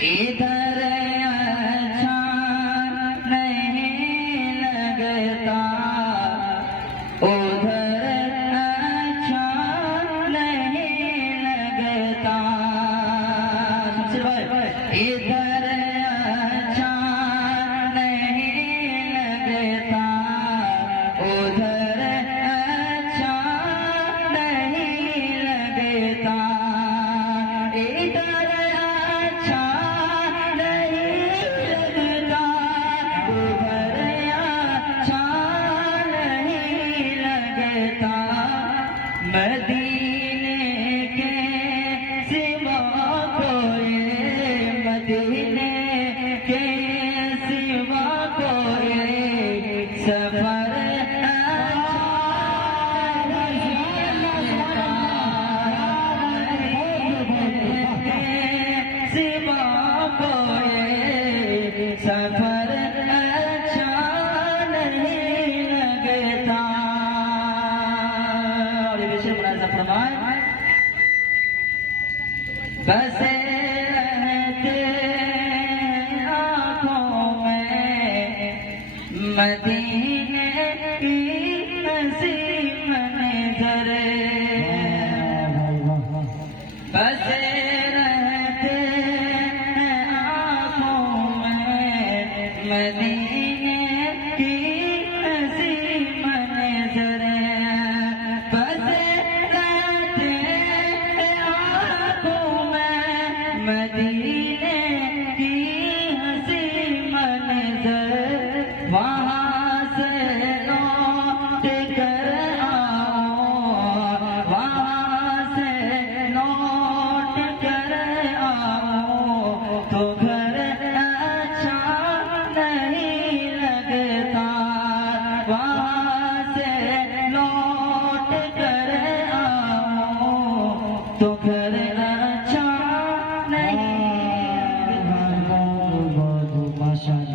इधर अच्छा नहीं लगता, उधर अच्छा नहीं लगता। इधर अच्छा नहीं लगता, उधर अच्छा नहीं लगता। इधर अच्छा नहीं लगता, उधर अच्छा नहीं लगता। मदीने के सिवा कोई, मदीने के सिवा कोई सफर सिवा कोई सफर अच्छा नहीं लगता। और ये विषय मुलाजा फरमाए। बसे रहते आँखों में मदीने की हंसी मंजर, बसे रहते आँखों में मदीने की हंसी मंजर, बसे रहते आँखों में मदीने की हंसी मंजर। वहाँ से लौट कर आओ, वहाँ से लौट कर आओ, तो घर अच्छा नहीं लगता। वहाँ से लौट कर आओ, तो घर